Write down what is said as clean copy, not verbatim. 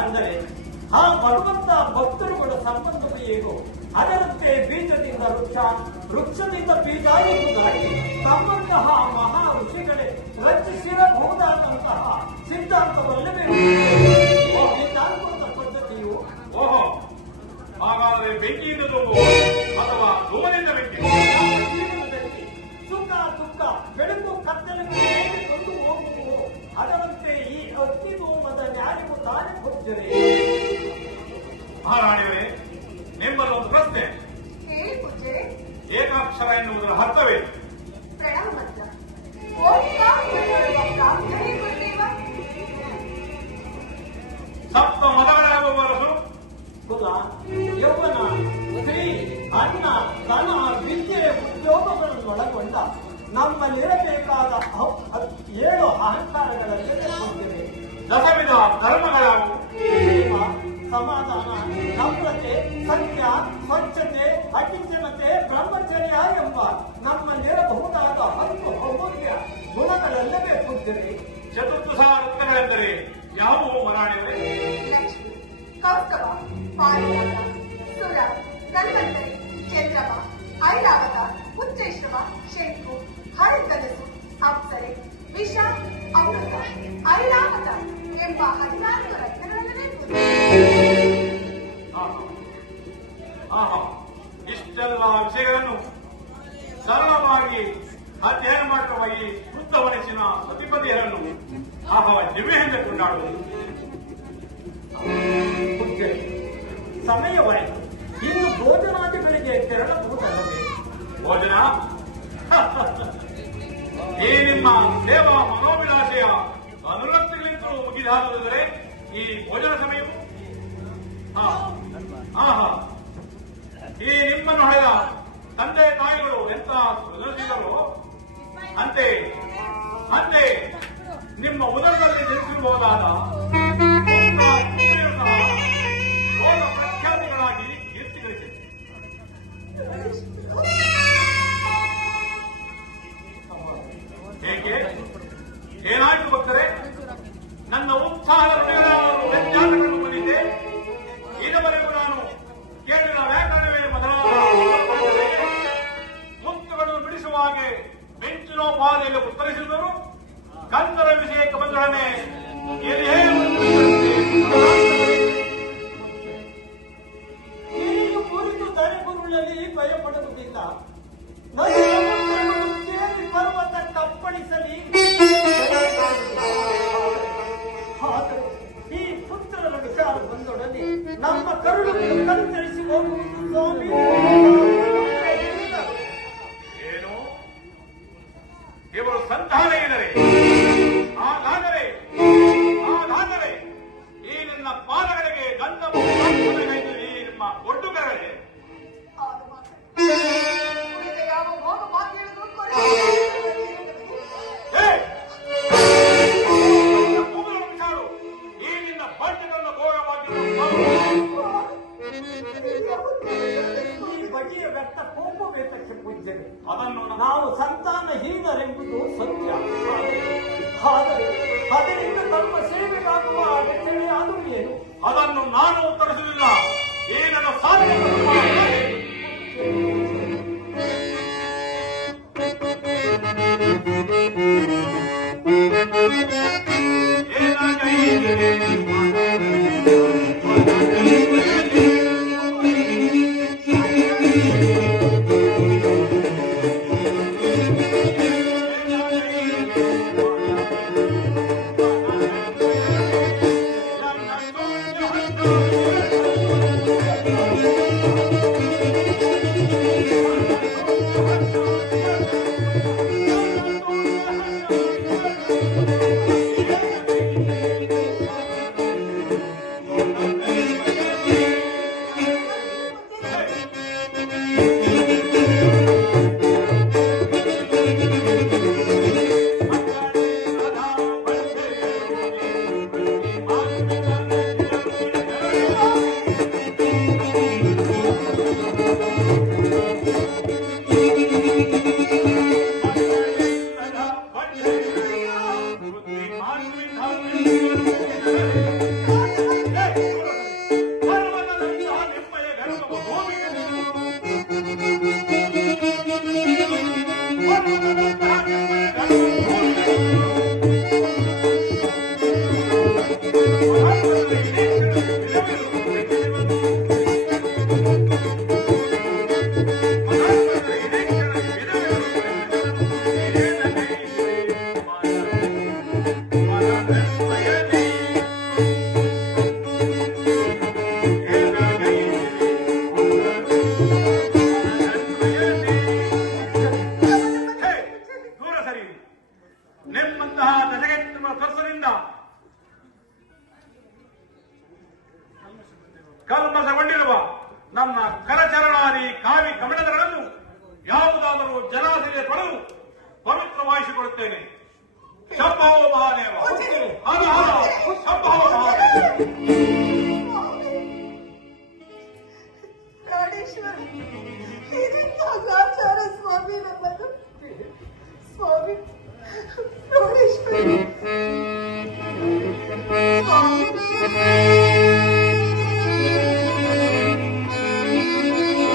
ಅಂದರೆ ಆ ಭಗವಂತ ಭಕ್ತರುಗಳ ಸಂಬಂಧವು ಏನು? ಅದರಂತೆ ಬೀಜದಿಂದ ವೃಕ್ಷ, ವೃಕ್ಷದಿಂದ ಬೀಜ ಎಂಬುದಾಗಿ ತಮ್ಮಂತಹ ಮಹಾ ಋಷಿಗಳೇ ರಚಿಸಿರಬಹುದಾದಂತಹ ಸಿದ್ಧಾಂತವಲ್ಲವೇ ಸಿದ್ಧಾಂತದ ಪದ್ಧತಿಯು? ಓಹೋ, ಹಾಗಾದರೆ ಬೆಂಕಿಯಿಂದ ಧೂಮು ಅಥವಾ ಧೂಮದಿಂದ ಬೆಂಕಿ? ಸುಖ ದುಃಖ, ಬೆಳಕು ಕತ್ತಲೆಗೆ ಕೊಂಡು ಹೋಗುವು. ಅದರಂತೆ ಈ ಅಗ್ನಿ ಧೂಮದ ನ್ಯಾಯವು ತಾನೇ ಕೊಟ್ಟರೆ. ಮಹಾರಾಣಿಯವರೇ, ನಿಮ್ಮಲ್ಲಿ ಒಂದು ಪ್ರಶ್ನೆ. ಏಕಾಕ್ಷರ ಎನ್ನುವುದರ ಅರ್ಥವೇನು? ಸಪ್ತ ಮದಗಳಾಗುವವರಸು ಕುಲ, ಯೌವನ, ಸ್ತ್ರೀ, ಅನ್ನ, ಧನ, ವಿದ್ಯೆ, ಉದ್ಯೋಗಗಳನ್ನೊಳಗೊಂಡ ನಮ್ಮಲ್ಲಿರಬೇಕಾದ 7 ಅಹಂಕಾರಗಳಲ್ಲಿ ಹೊಂದಿವೆ. ದಶವಿಧ ಧರ್ಮಗಳಾವು? ಪ್ರೇಮ, ಸಮಾಧಾನ, ನಮ್ರತೆ, ಸತ್ಯ, ಸ್ವಚ್ಛತೆ, ಅಕಿಂಚನತೆ, ಬ್ರಹ್ಮಚರ್ಯ ಎಂಬ ನಮ್ಮಲ್ಲಿರಬಹುದಾದ 10 ಅಮೂಲ್ಯ ಗುಣಗಳಲ್ಲವೇ ಹೊಂದಿವೆ. ಚತುರ್ದಶ ವೃತ್ತಗಳೆಂದರೆ ಯಾವುವು ಮಹಾರಾಣಿಯವರೇ? ಲಕ್ಷ್ಮಿ, ಕೌಸ್ತವ, ಪಾರ್ವತ, ಸುರ, ಧನ್ವಂತರಿ, ಚಂದ್ರಮ, ಐರಾವತ, ಉಚ್ಚೈಶ್ರವ, ಶಂಕು, ಹರಿಕನಸು, ಅಪ್ಸರೆ, ವಿಷ, ಅಮೃತ, ಐರಾವತ ಎಂಬ 14 ರತ್ನಗಳಲ್ಲೇ ಇಷ್ಟೆಲ್ಲ ವಿಷಯಗಳನ್ನು ಸರಳವಾಗಿ ಅಧ್ಯಯನ ಮಾಡುವ ಈ ವೃದ್ಧ ವಯಸ್ಸಿನ ಸತಿಪತಿಯರನ್ನು ದಿವ್ಯೆಯಿಂದ ಕೊಂಡಾಡುವುದು. ಸಮಯವಾಯಿತು, ಇನ್ನು ಭೋಜನಾದಿಗಳಿಗೆ ತೆರಳಬಹುದಲ್ಲವೇ? ಭೋಜನ? ಈ ನಿಮ್ಮ ಸೇವಾ ಮನೋವಿಲಾಸೆಯ ಅನುರಕ್ತಿಗಳಿಂದಲೂ ಮುಗಿದಾದರೆ ಈ ಭೋಜನ ಸಮಯವು ಈ ನಿಮ್ಮನ್ನು ಹೊಡೆದ ತಂದೆ ತಾಯಿಗಳು ಎಂತ ಸೃಜನಶೀಲರು, ಅಂತೆ ನಿಮ್ಮ ಉದರದಲ್ಲಿ ಜನಿಸಿರಬಹುದಾದ ಪ್ರಖ್ಯಾತಿಗಳಾಗಿ ಕೀರ್ತಿ ಗಳಿಸಿದೆ. ಹೇಗೆ? ಏನಾಯ್ತು ಭಕ್ತರೆ? ನನ್ನ ಉತ್ಸಾಹದ ನುಡಿಗಳನ್ನು ವ್ಯತ್ಯಾಸಗಳನ್ನು ಬಂದಿದ್ದೆ. ಇದುವರೆಗೂ ನಾನು ಕೇಳಿದ ವ್ಯಾಕರಣವೇ ಮೊದಲಾದ ಮುತ್ತುಗಳನ್ನು ಬಿಡಿಸುವ ಹಾಗೆ ಬೆಂಚಿನೋಪಾದಿಯಲ್ಲಿ ಉತ್ತರಿಸಿದರು. ಗಂಧರ ವಿಷಯಕ್ಕೆ ಬಂದೊಡನೆ ನೀನು ಕುರಿತು ತಲೆಗುರುಳಲ್ಲಿ ಭಯಪಡುವುದಿಲ್ಲ. ಸೇರಿ ಪರ್ವತ ಕಪ್ಪಳಿಸಲಿ. ಆದರೆ ಈ ಪುತ್ರರ ವಿಚಾರ ಬಂದೊಡನೆ ನಮ್ಮ ಕರುಳು ಕತ್ತರಿಸಿ ಹೋಗುವುದು ಸ್ವಾಮಿ. ಏನು ಇವರು ಸಂತಾನ ಇದ್ದಾರೆ? ಹಾಗಾದರೆ ಈ ನಿನ್ನ ಪಾದಗಳಿಗೆ ಗಂಧ ಈ ನಿಮ್ಮ ಒಡ್ಡುಗರೇ ಯಾವ ಭೋಗ ಭಾಗ್ಯಗಳು ಈ ನಿನ್ನ ಬಂಟಗಳನ್ನು ಭೋಗವಾಗಿ ಈ ಬಗೆಯ ವ್ಯಕ್ತ ಕೋಪವೇತಕ್ಕೆ ಪೂಜ್ಯವೆ. ಅದನ್ನು ನಾವು ಸಂತಾನಹೀನರೆಂಬುದು ಸತ್ಯ. ಆದರೆ ಅದರಿಂದ ನಮ್ಮ ಸೇವೆಗಾಗುವ ಅಡಚಣೆ ಆದರೂ ಏನು? ಅದನ್ನು ನಾನು ಉತ್ತರಿಸಲಿಲ್ಲ. ಈ ನನ್ನ ಸಾಧನೆ ನಿಮ್ಮಂತಹ ದಶಗೆತ್ತಿನ ಕರ್ಸನಿಂದ ಕಲ್ಮಸಗೊಂಡಿರುವ ನನ್ನ ಕರಚರಣಾದಿ ಕಾವಿ ಕಮಲಗಳನ್ನು ಯಾವುದಾದರೂ ಜಲಾಶಯ ತೊಳೆದು ಪವಿತ್ರವಾಗಿಸಿಕೊಳ್ಳುತ್ತೇನೆ. ಶಂಭೋ ಮಹಾದೇವ. ಹರ ಹರ ಶಂಭೋ